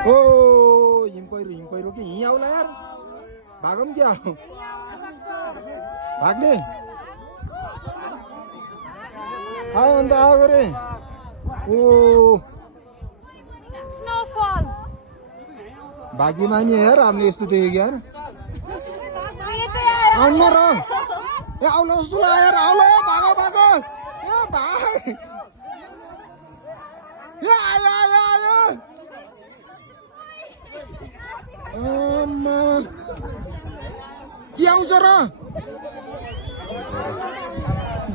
ओ हिम पहिरो कि हिँ आउला यार भागौँ क्या भाग्ने आयो अन्त आएको रे ओ स्नोफॉल भाग्यमानी यार हामीले यस्तो देखेको यार आउनु र ए आउनु जस्तो लाग्यो यार आउला भागो भागो ए भाग ए आयो आयो आयो के आउँछ र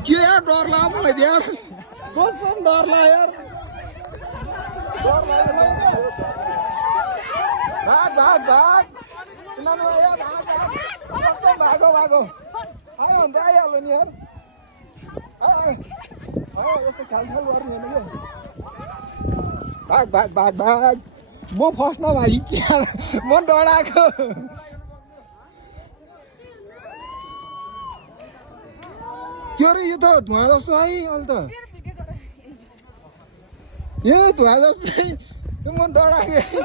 के यार डर लाग्यो मलाई यार कसम डर लाग्यो यार भाग भाग भाग भागो भागो आयो अन्त आइहाल्यो नि यार यस्तो खालखाल गर्नु हेर्नु भाग भाग भाग भाग म फर्स्ट नभाइ म डराएको के अरे यो त धुवा जस्तो है अहिले त यो धुवा जस्तै म डराएको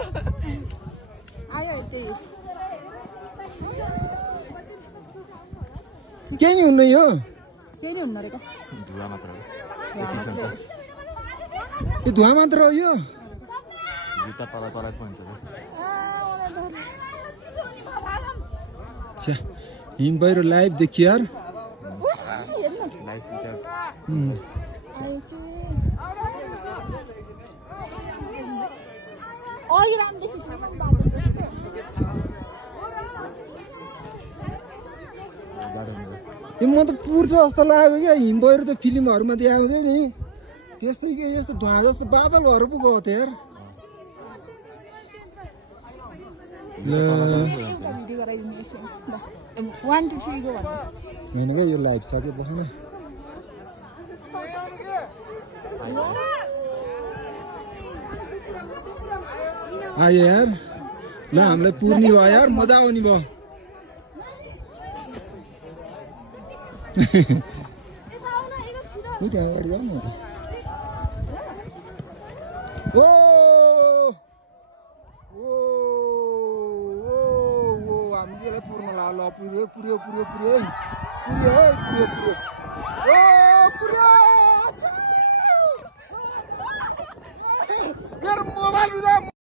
केही नि हुन्न यो केही नि हुन्न रे धुवा मात्र हो यो धुवा मात्र हो यो जुत्ता तल तलै पो हुन्छ हिम पहिरो लाइभ देखियो यार म त पुर्छ जस्तो लाग्यो क्या हिम पहिरो त फिल्महरूमा देखाउँथ्यो नि त्यस्तै के यस्तो धुवा जस्तो बादलहरू पो गएको थियो यार होइन क्या यो लाइभ सक्यो बसेन आयो यार ल हामीलाई पुर्नी भयो यार मजा आउने भयो त्यहाँ अगाडि जाऊ न ओ हामी यसलाई पुर्न ल पुर्यो पुर्यो पुर्यो पुर्यो पुर्यो पुर्यो पुर्यो ओ पुर्यो मेरो मोबाइल